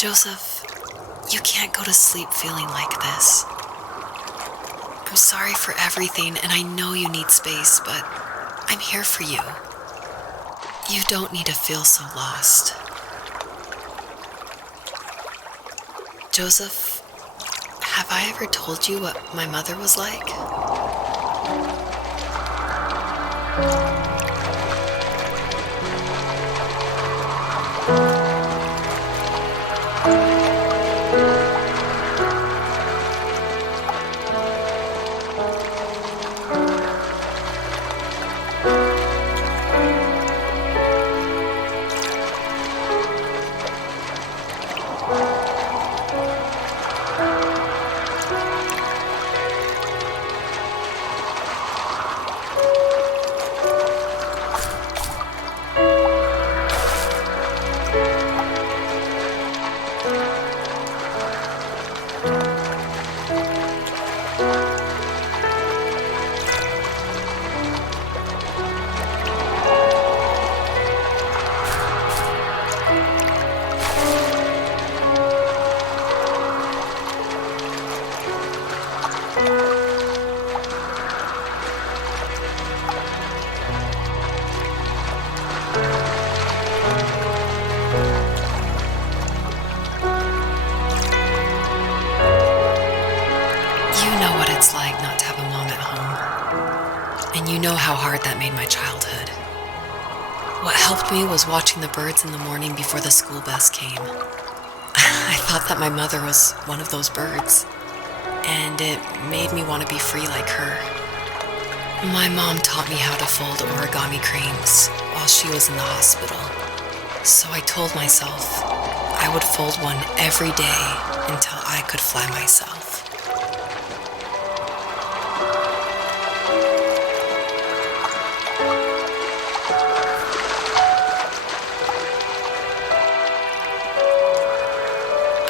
Joseph, you can't go to sleep feeling like this. I'm sorry for everything, and I know you need space, but I'm here for you. You don't need to feel so lost. Joseph, have I ever told you what my mother was like? It's like not to have a mom at home. And you know how hard that made my childhood. What helped me was watching the birds in the morning before the school bus came. I thought that my mother was one of those birds, and it made me want to be free like her. My mom taught me how to fold origami cranes while she was in the hospital. So I told myself I would fold one every day until I could fly myself.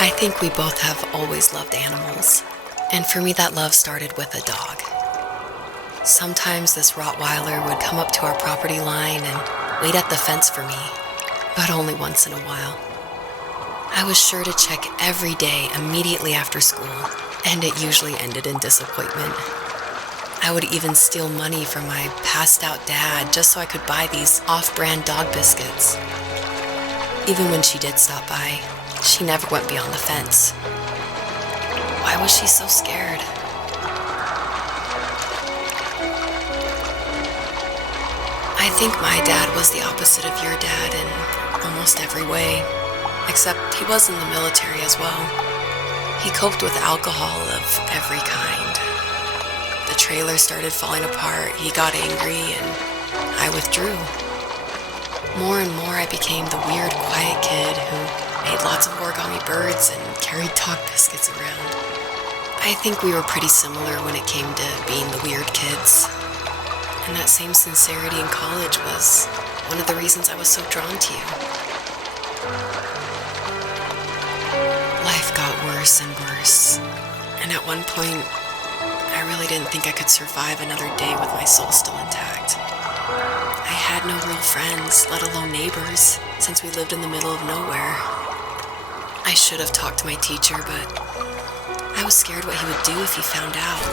I think we both have always loved animals, and for me that love started with a dog. Sometimes this Rottweiler would come up to our property line and wait at the fence for me, but only once in a while. I was sure to check every day immediately after school, and it usually ended in disappointment. I would even steal money from my passed out dad just so I could buy these off-brand dog biscuits. Even when she did stop by, she never went beyond the fence. Why was she so scared? I think my dad was the opposite of your dad in almost every way, except he was in the military as well. He coped with alcohol of every kind. The trailer started falling apart, he got angry, and I withdrew. More and more I became the weird, quiet kid who made lots of origami birds and carried dog biscuits around. I think we were pretty similar when it came to being the weird kids. And that same sincerity in college was one of the reasons I was so drawn to you. Life got worse and worse, and at one point, I really didn't think I could survive another day with my soul still intact. I had no real friends, let alone neighbors, since we lived in the middle of nowhere. I should have talked to my teacher, but I was scared what he would do if he found out.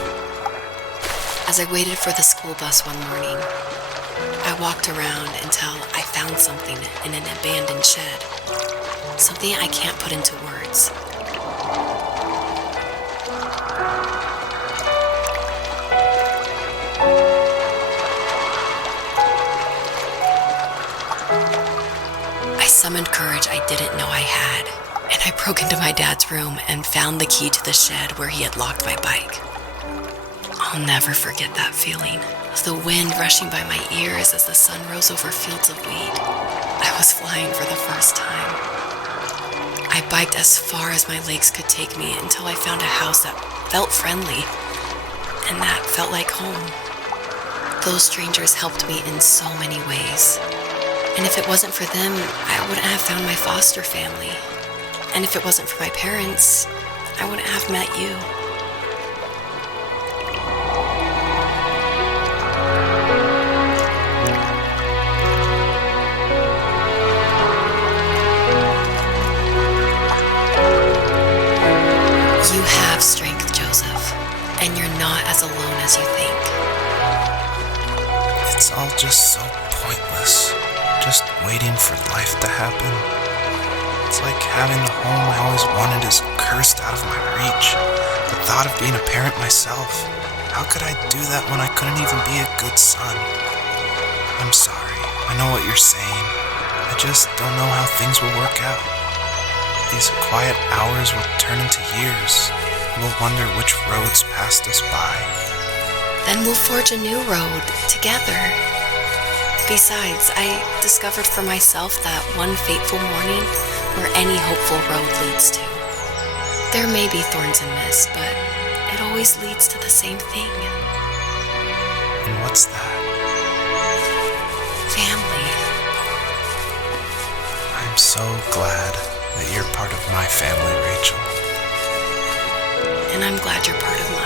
As I waited for the school bus one morning, I walked around until I found something in an abandoned shed. Something I can't put into words. I summoned courage I didn't know I had, and I broke into my dad's room and found the key to the shed where he had locked my bike. I'll never forget that feeling of the wind rushing by my ears as the sun rose over fields of wheat. I was flying for the first time. I biked as far as my legs could take me until I found a house that felt friendly, and that felt like home. Those strangers helped me in so many ways. And if it wasn't for them, I wouldn't have found my foster family. And if it wasn't for my parents, I wouldn't have met you. You have strength, Joseph, and you're not as alone as you think. It's all just so pointless, just waiting for life to happen. It's like having the home I always wanted is cursed out of my reach. The thought of being a parent myself, how could I do that when I couldn't even be a good son? I'm sorry, I know what you're saying. I just don't know how things will work out. These quiet hours will turn into years. We'll wonder which roads passed us by. Then we'll forge a new road together. Besides, I discovered for myself that one fateful morning where any hopeful road leads to. There may be thorns and mist, but it always leads to the same thing. And what's that? Family. I'm so glad that you're part of my family, Rachel. And I'm glad you're part of mine.